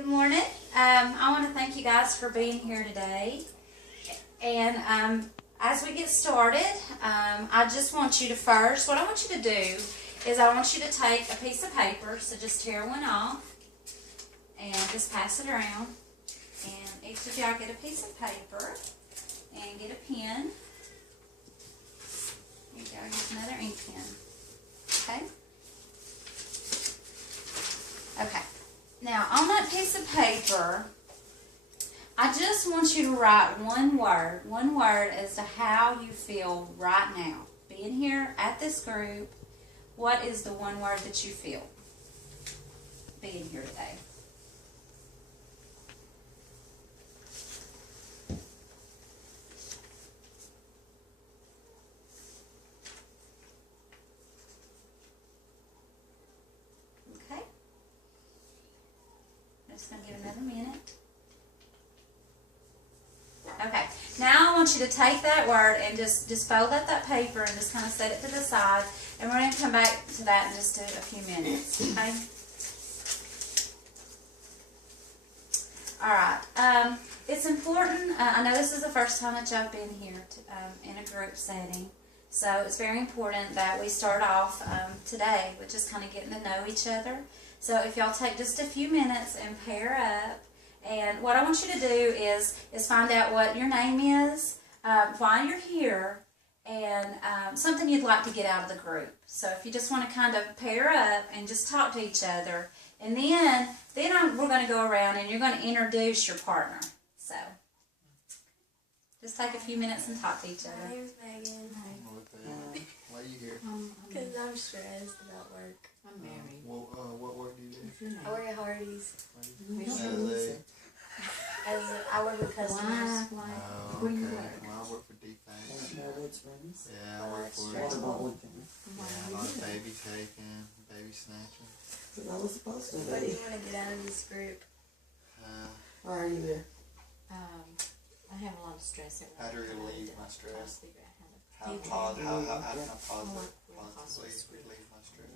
Good morning. I want to thank you guys for being here today. And as we get started, I just want you to what I want you to do is I want you to take a piece of paper, so just tear one off and just pass it around. And each of y'all get a piece of paper and get a pen. Here you go, here's another ink pen. Okay? Okay. Now, on that piece of paper, I just want you to write one word as to how you feel right now. Being here at this group, what is the one word that you feel being here today? Okay. I'm just going to give another minute. Okay, now I want you to take that word and just fold up that paper and just kind of set it to the side. And we're going to come back to that in just a few minutes, okay? Alright, it's important, I know this is the first time that y'all been here in a group setting. So it's very important that we start off today with just kind of getting to know each other. So if y'all take just a few minutes and pair up. And what I want you to do is find out what your name is, why you're here, and something you'd like to get out of the group. So if you just want to kind of pair up and just talk to each other, and then we're going to go around and you're going to introduce your partner. So just take a few minutes and talk to each other. My name's Megan. Why are you here? Because I'm stressed about work. I'm married. What work do you do? I work at Hardee's. I I work with customers. Why? Oh, Where okay. do you work? Well, I work for Deepak. Woods Rings. Yeah, I work for Water bottle. yeah, a lot of baby taking, baby snatching. Because I was supposed to What do be. you want to get out of this group? Why are you there? I have a lot of stress at work. How to relieve my Try to stress? figure out how to. How You can Work positively with relieve my stress?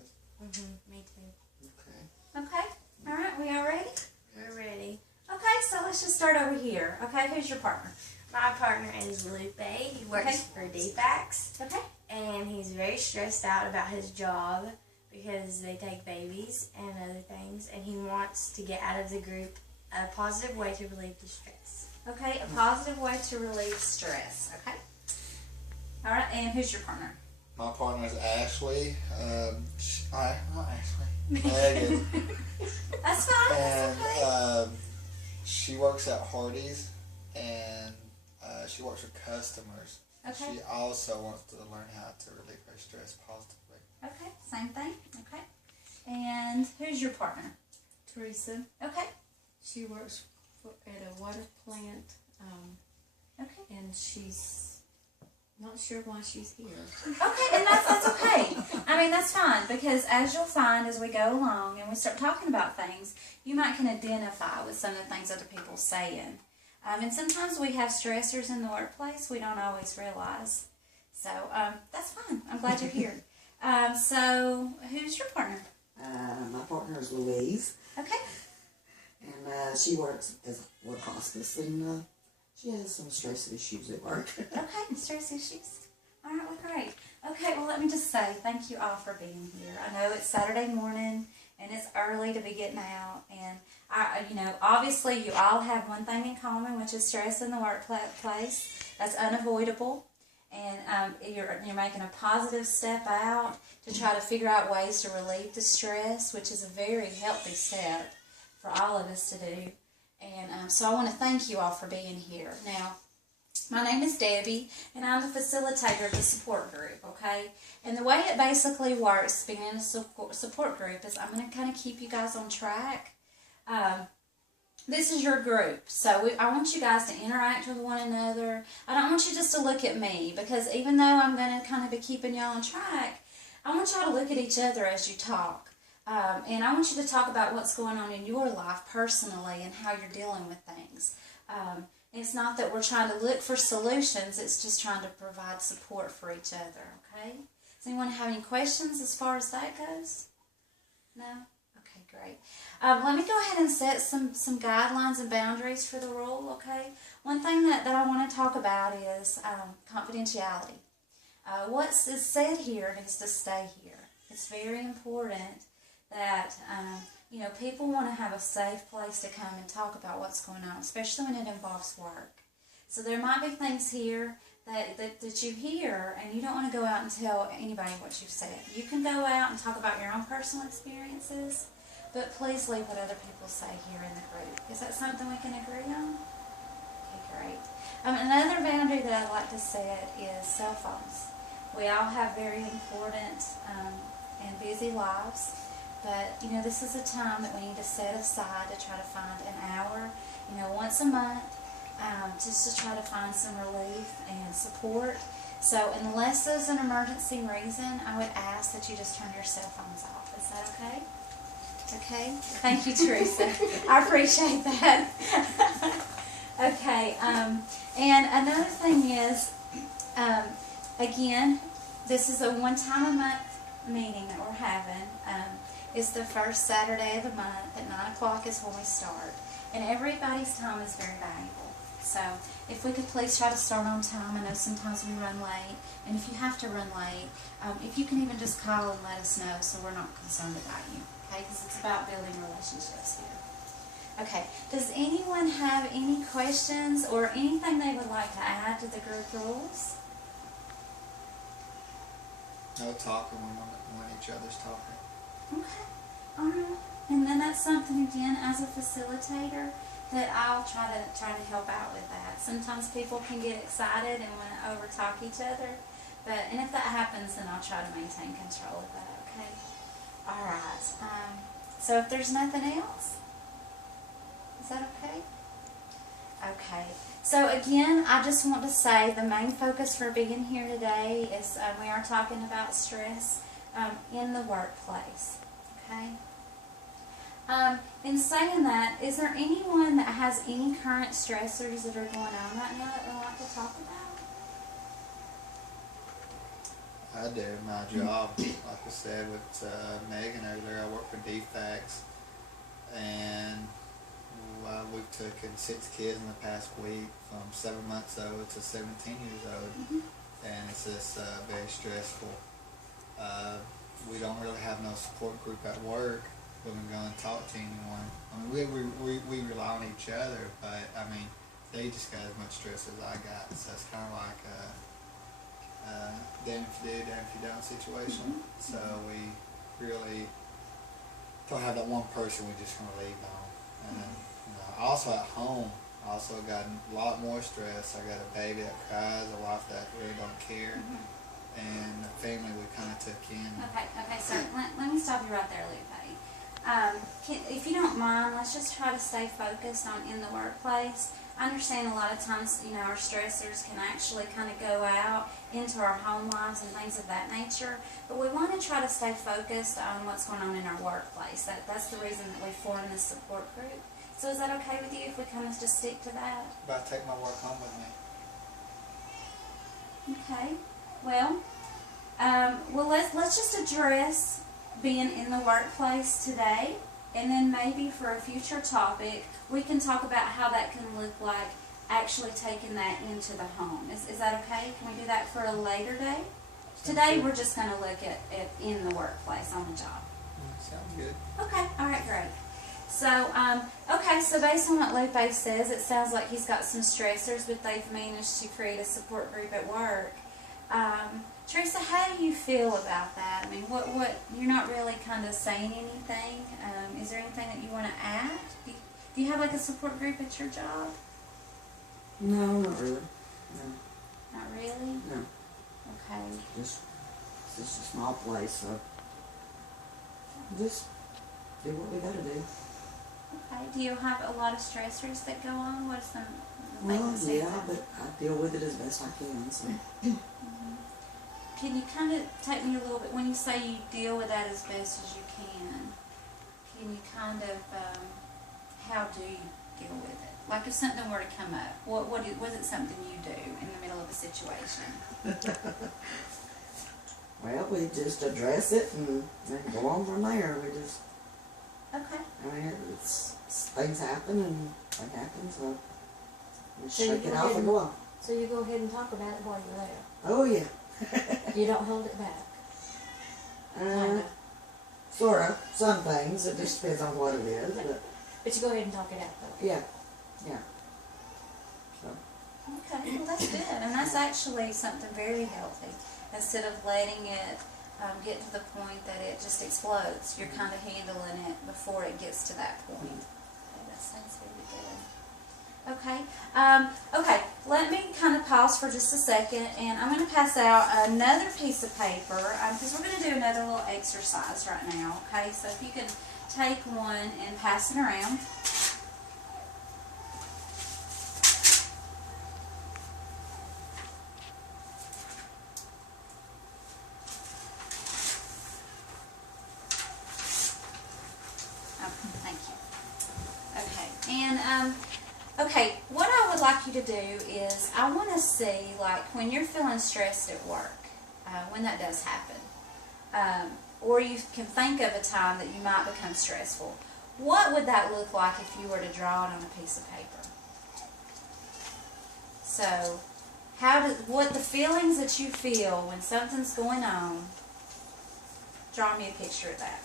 Me too. Okay. Okay, alright, we all ready? We're ready. Okay, so let's just start over here. Okay, who's your partner? My partner is Lupe. He works for Deepax. Okay. And he's very stressed out about his job because they take babies and other things. And he wants to get out of the group a positive way to relieve the stress. Okay, a positive way to relieve stress. Okay. Alright, and who's your partner? My partner is Ashley. Not Ashley. Megan. That's fine, And that's okay. she works at Hardee's, and she works with customers. Okay. She also wants to learn how to relieve her stress positively. Okay, same thing. Okay. And who's your partner? Teresa, Okay. she works at a water plant, Okay. and she's not sure why she's here. Okay, and that's okay. I mean, that's fine, because as you'll find as we go along and we start talking about things, you might can identify with some of the things other people are saying. And sometimes we have stressors in the workplace we don't always realize. So, that's fine. I'm glad you're here. So, who's your partner? My partner is Louise, Okay. and she works as a hospice, and she has some stress issues at work. Okay, stress issues. All right, well, great. Okay, well, let me just say thank you all for being here. I know it's Saturday morning and it's early to be getting out, and obviously you all have one thing in common, which is stress in the workplace. That's unavoidable, and you're making a positive step out to try to figure out ways to relieve the stress, which is a very healthy step for all of us to do. And so I want to thank you all for being here. Now, my name is Debbie, and I'm the facilitator of the support group, okay? And the way it basically works, being in a support group, is I'm going to kind of keep you guys on track. This is your group, so I want you guys to interact with one another. I don't want you just to look at me, because even though I'm going to kind of be keeping y'all on track, I want y'all to look at each other as you talk. And I want you to talk about what's going on in your life personally and how you're dealing with things. It's not that we're trying to look for solutions, it's just trying to provide support for each other, okay? Does anyone have any questions as far as that goes? No? Okay, great. Let me go ahead and set some guidelines and boundaries for the rule, okay? One thing that I want to talk about is confidentiality. What's said here needs to stay here. It's very important that, people want to have a safe place to come and talk about what's going on, especially when it involves work. So there might be things here that you hear, and you don't want to go out and tell anybody what you've said. You can go out and talk about your own personal experiences, but please leave what other people say here in the group. Is that something we can agree on? Okay, great. Another boundary that I'd like to set is cell phones. We all have very important and busy lives, but this is a time that we need to set aside to try to find an hour, once a month, just to try to find some relief and support. So unless there's an emergency reason, I would ask that you just turn your cell phones off. Is that okay? Okay? Thank you, Teresa. I appreciate that. Okay, and another thing is, again, this is a one-time a month meeting that we're having. It's the first Saturday of the month at 9 o'clock is when we start. And everybody's time is very valuable. So if we could please try to start on time. I know sometimes we run late. And if you have to run late, if you can even just call and let us know so we're not concerned about you. Okay? Because it's about building relationships here. Okay. Does anyone have any questions or anything they would like to add to the group rules? No talking when each other's talking. Okay, all right. And then that's something, again, as a facilitator, that I'll try to help out with that. Sometimes people can get excited and want to overtalk each other, and if that happens, then I'll try to maintain control of that. Okay. All right. So if there's nothing else, is that okay? Okay. So again, I just want to say the main focus for being here today is we are talking about stress in the workplace. Okay. In saying that, is there anyone that has any current stressors that are going on right now that we'd like to talk about? I do. My job, like I said with Megan earlier, I work for DFAX, and we've taken 6 kids in the past week from 7 months old to 17 years old, and it's just very stressful. We don't really have no support group at work. We don't go and talk to anyone. I mean, we rely on each other, but I mean, they just got as much stress as I got, so it's kind of like damn if you do, damn if you don't situation. So we really don't have that one person we just gonna leave on. And also at home, I also got a lot more stress. I got a baby that cries, a wife that really don't care, and the family we kind of took in. Okay, so let me stop you right there, Lupe. If you don't mind, let's just try to stay focused on in the workplace. I understand a lot of times, our stressors can actually kind of go out into our home lives and things of that nature, but we want to try to stay focused on what's going on in our workplace. That's the reason that we formed this support group. So is that okay with you if we kind of just stick to that? But I take my work home with me. Okay. Well, let's just address being in the workplace today, and then maybe for a future topic, we can talk about how that can look like actually taking that into the home. Is that okay? Can we do that for a later day? Today we're just going to look at in the workplace on the job. Sounds good. Okay. All right. Great. So, okay. So based on what Lupe says, it sounds like he's got some stressors, but they've managed to create a support group at work. Teresa, how do you feel about that? I mean, what you're not really kind of saying anything. Is there anything that you want to add? Do you have like a support group at your job? No, not really. No. Not really? No. Okay. It's just a small place, so just do what we gotta do. Okay. Do you have a lot of stressors that go on? What are some Well, things that yeah, stand out? but I deal with it as best I can, so. Can you kind of take me a little bit, when you say you deal with that as best as you can you kind of, how do you deal with it? Like if something were to come up, was it something you do in the middle of a situation? Well, we just address it and then go on from there. things happen and what happens, so just So you shake go it ahead off and and- go on. So you go ahead and talk about it while you're there. Oh yeah. You don't hold it back. Uh, sort of. Some things. It just depends on what it is. But you go ahead and talk it out though. Yeah. Yeah. So. Okay, well that's good, and that's actually something very healthy. Instead of letting it get to the point that it just explodes, you're kind of handling it before it gets to that point. Okay, that sounds very good. Okay, okay. Let me kind of pause for just a second, and I'm going to pass out another piece of paper because we're going to do another little exercise right now. Okay, so if you can take one and pass it around. Thank you. Okay, and okay, what I would like you to do is I want to see, like, when you're feeling stressed at work, when that does happen, or you can think of a time that you might become stressful. What would that look like if you were to draw it on a piece of paper? So, what the feelings that you feel when something's going on? Draw me a picture of that.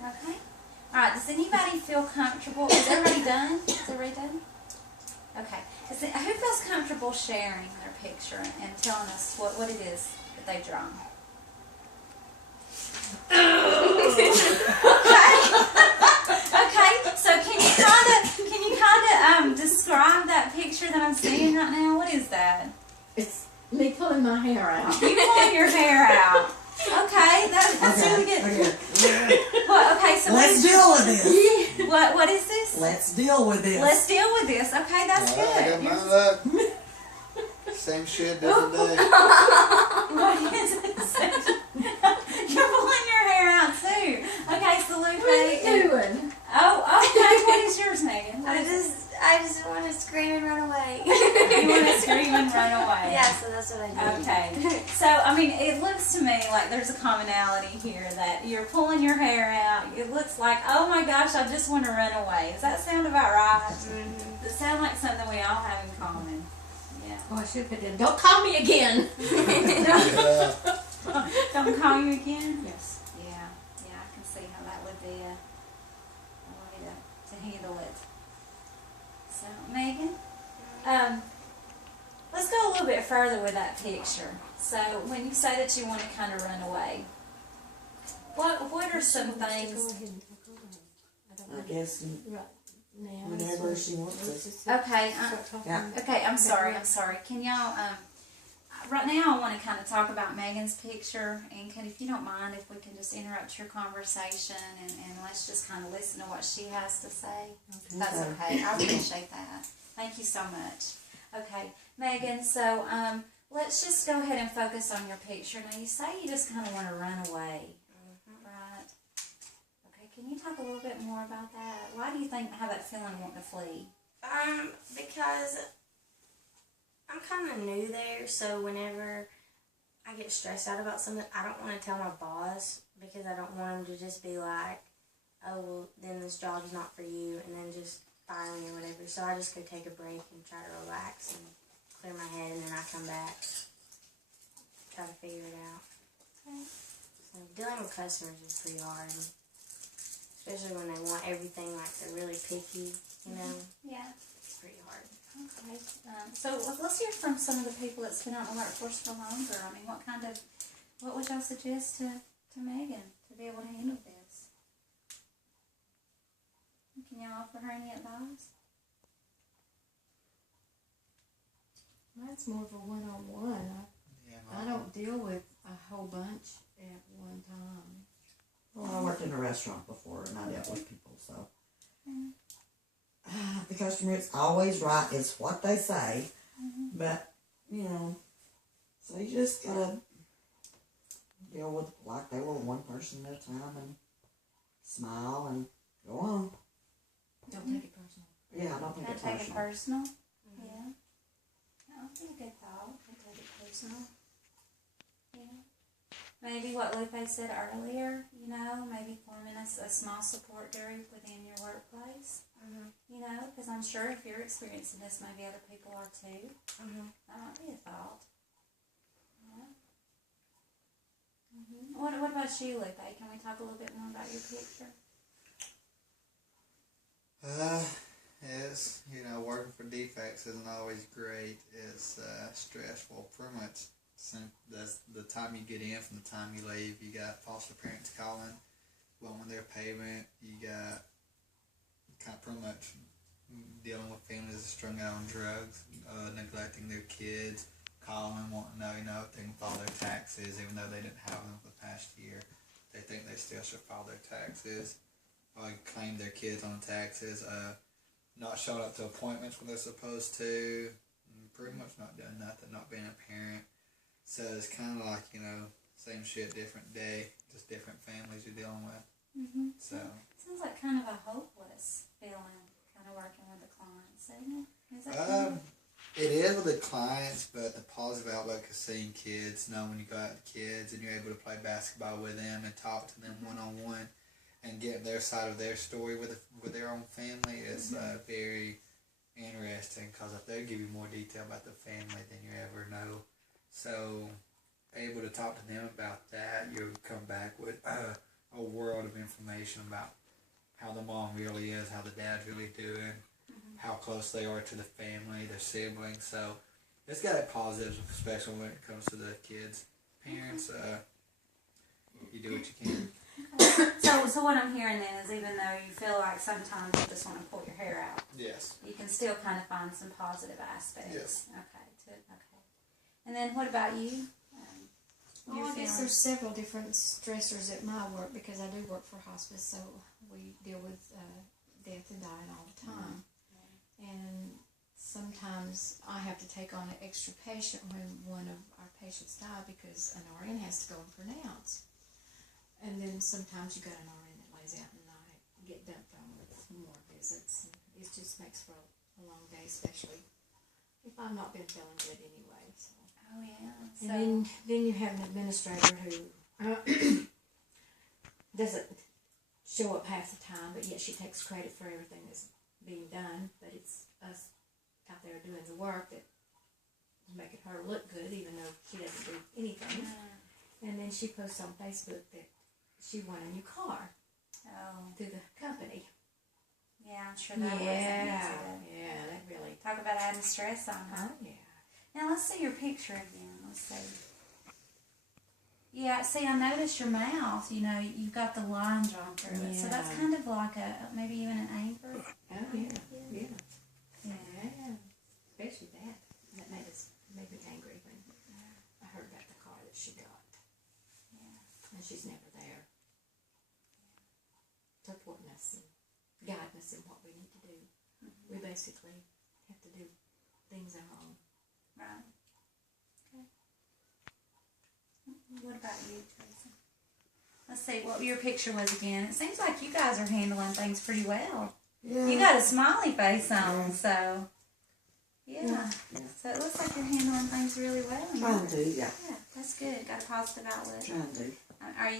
Okay. All right. Does anybody feel comfortable? Is everybody done? Is everybody done? Okay. Who feels comfortable sharing their picture and telling us what it is that they've drawn? Okay. So can you kind of describe that picture that I'm seeing right now? What is that? It's me pulling my hair out. You pulling your hair out. Okay. That's really good. Okay. Well, okay. So Let's deal with this. what is this? Let's deal with this. Let's deal with this. Okay, that's I good. got mine up. Same shit, different day. What is it? You're pulling your hair out too. Okay, so Lupe. What are you doing? Oh, okay. What is yours, Megan? What I is it? just want to scream and run away. You want to scream and run away. Yeah, so that's what I do. Okay. So, I mean, it looks to me like there's a commonality here that you're pulling your hair out. It looks like, oh my gosh, I just want to run away. Does that sound about right? Mm-hmm. Does it sound like something we all have in common? Yeah. Oh, I should put in. Don't call me again. Yeah. Don't call you again? Yes. Yeah, I can see how that would be a way to handle it. So, Megan, let's go a little bit further with that picture. So, when you say that you want to kind of run away, what are some Go things? ahead and talk over it. I don't I know. guess Right now. whenever she wants us. Okay, Start talking. Yeah. okay, I'm sorry. Can y'all, right now I want to kind of talk about Megan's picture, and if you don't mind, if we can just interrupt your conversation and let's just kind of listen to what she has to say. That's okay. I appreciate that. Thank you so much. Okay, Megan, so let's just go ahead and focus on your picture. Now, you say you just kind of want to run away, right? Okay, can you talk a little bit more about that? Why do you have that feeling wanting to flee? Because I'm kind of new there, so whenever I get stressed out about something, I don't want to tell my boss because I don't want him to just be like, oh, well, then this job's not for you, and then just fire me or whatever. So I just go take a break and try to relax and clear my head, and then I come back, try to figure it out. Okay. So dealing with customers is pretty hard, especially when they want everything, like they're really picky, you know? Yeah. It's pretty hard. Okay. So let's hear from some of the people that's been out in the workforce for longer. I mean, what kind of What would y'all suggest to Megan to be able to handle this? Can y'all offer her any advice? Mine's more of a one-on-one. Yeah, I don't deal with a whole bunch at one time. Well, I worked in a restaurant before and I dealt with people, so. The customer is always right, is what they say. But, you know, so you just gotta deal with like they were one person at a time and smile and go on. Don't take it personal. Yeah, I don't think Don't it's take it personal. personal. Yeah. That would be a good thought. Don't take it personal. Yeah. Maybe what Lupe said earlier, you know, maybe forming a small support group within your workplace. You know, because I'm sure if you're experiencing this, maybe other people are too. That might be a thought. Yeah. What about you, Lupe? Can we talk a little bit more about your picture? It's, you know, working for defects isn't always great. It's stressful. Pretty much, that's the time you get in from the time you leave. You got foster parents calling, wanting their payment. You got kind of pretty much dealing with families that are strung out on drugs, neglecting their kids, calling them, wanting to know, you know, if they can file their taxes, even though they didn't have them for the past year. They think they still should file their taxes, claim their kids on taxes, not showing up to appointments when they're supposed to, pretty much not doing nothing, not being a parent. So it's kind of like, you know, same shit, different day, just different families you're dealing with. So Sounds like kind of a hopeless feeling, kind of working with the clients, isn't it? Is that it is with the clients, but the positive outlook is seeing kids, knowing when you go out with kids and you're able to play basketball with them and talk to them one-on-one and get their side of their story with their own family is very interesting, because if they give you more detail about the family than you ever know. So able to talk to them about that, you'll come back with a world of information about how the mom really is, how the dad's really doing, how close they are to the family, their siblings. So it's got a positive, especially when it comes to the kids. Parents, you do what you can. So what I'm hearing then is, even though you feel like sometimes you just want to pull your hair out, Yes. you can still kind of find some positive aspects. Yes. Okay. Okay. And then what about you? Well, I guess there's several different stressors at my work, because I do work for hospice, so we deal with death and dying all the time. And sometimes I have to take on an extra patient when one of our patients die, because an RN has to go and pronounce. And then sometimes you got an RN that lays out at night, get dumped on with more visits. And it just makes for a long day, especially if I've not been feeling good anyway. So. Oh yeah. And then you have an administrator who doesn't show up half the time, but yet she takes credit for everything that's being done. But it's us out there doing the work that is making her look good, even though she doesn't do anything. And then she posts on Facebook that she won a new car through the company. Yeah, I'm sure that wasn't easy. Yeah, that really. Talk about adding stress on her. Oh, yeah. Now let's see your picture again. Let's see. Yeah, see, I noticed your mouth. You know, you've got the line drawn through it, so that's kind of like maybe even an anchor. Oh, yeah. Yeah. Especially that. That made me angry when I heard about the car that she got. Yeah. And she's never there. Supporting us and guiding us in what we need to do. We basically have to do things our own. Right. Okay. What about you, Teresa? Let's see what your picture was again. It seems like you guys are handling things pretty well. Yeah. You got a smiley face on, so yeah. So it looks like you're handling things really well. Trying to, yeah. Yeah, that's good. Got a positive outlook. Trying to.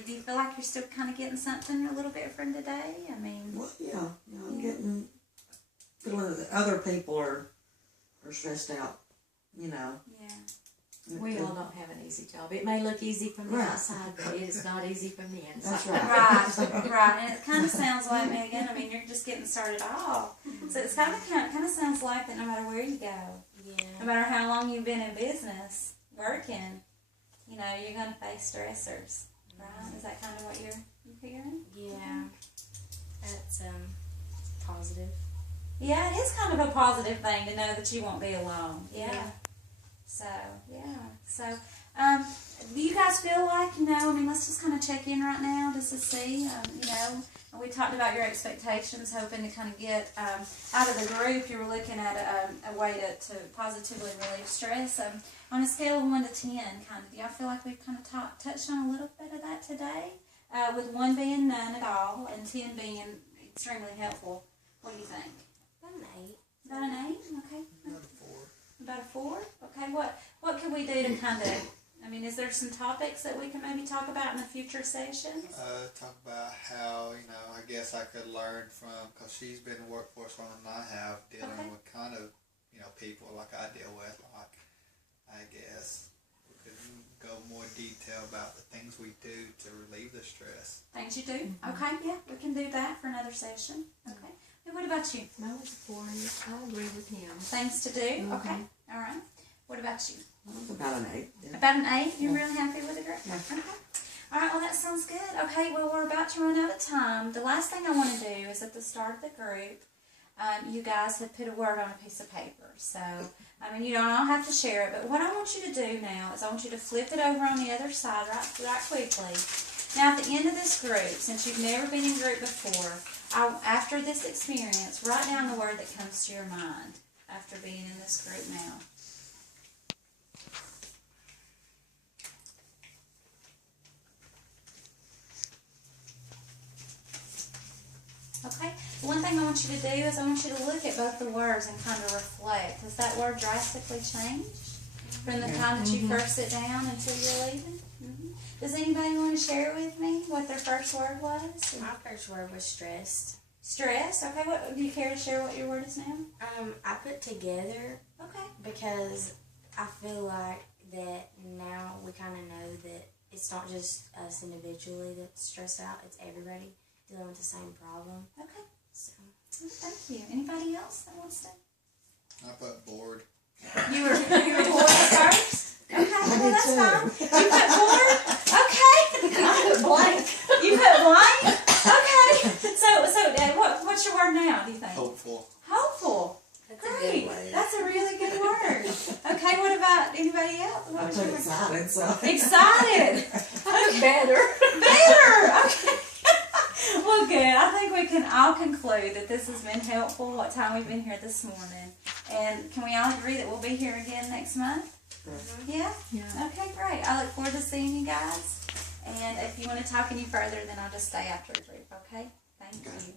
Do you feel like you're still kind of getting something a little bit from today? I mean, Well, yeah. I'm getting, feeling that other people are stressed out, you know. yeah. We all don't have an easy job. It may look easy from the outside, but it is not easy from the inside. That's right. Right. And it kind of sounds like, Megan, I mean, you're just getting started off. So it's kind of sounds like that no matter where you go, no matter how long you've been in business, working, you know, you're going to face stressors, right? Is that kind of what you're hearing? Yeah, that's positive. Yeah, it is kind of a positive thing to know that you won't be alone. Yeah. Yeah. So, yeah. So, do you guys feel like, you know, I mean, let's just kind of check in right now just to see, you know, we talked about your expectations, hoping to kind of get out of the group. You were looking at a way to positively relieve stress. On a scale of 1 to 10, kind of, do y'all feel like we've kind of touched on a little bit of that today? With 1 being none at all and 10 being extremely helpful. What do you think? About an 8. About an 8? Okay. Another 4. About a 4? Okay. What can we do to kind of, I mean, is there some topics that we can maybe talk about in the future sessions? Talk about how, you know, I guess I could learn from, because she's been in the workforce longer than I have, dealing Okay. with kind of, you know, people like I deal with, like, I guess we could go more detail about the things we do to relieve the stress. Things you do? Okay, yeah, we can do that for another session. Okay. And what about you? I was 4, and I agree with him. Things to do? Okay. All right. What about you? About an 8. Yeah. About an 8? You're really happy with the group? Yeah. Okay. All right, well, that sounds good. Okay, well, we're about to run out of time. The last thing I want to do is at the start of the group, you guys have put a word on a piece of paper. So, I mean, you don't all have to share it, but what I want you to do now is I want you to flip it over on the other side right quickly. Now, at the end of this group, since you've never been in group before, after this experience, write down the word that comes to your mind after being in this group now. Okay? One thing I want you to do is I want you to look at both the words and kind of reflect. Has that word drastically changed from the time that you first sit down until you're leaving? Does anybody want to share with me what their first word was? My first word was stressed. Stressed? Okay, what do you care to share what your word is now? I put together Okay. because I feel like that now we kind of know that it's not just us individually that's stressed out, it's everybody dealing with the same problem. Okay. So Thank you. Anybody else that wants to? I put bored. You were bored first? Okay, well that's too. fine. You put bored? Okay. I put blank. You put blank? Okay. So what's your word now, do you think? Hopeful. Hopeful. that's a Great. good word. That's a really good word. Okay, what about anybody else? What I was put your word? excited, so. Excited. Better. Better. Okay. Well, good. I think we can all conclude that this has been helpful. What time we've been here this morning, and can we all agree that we'll be here again next month? Yeah. Yeah. Okay, great. I look forward to seeing you guys. And if you want to talk any further, then I'll just stay after the group. Okay. Thank you.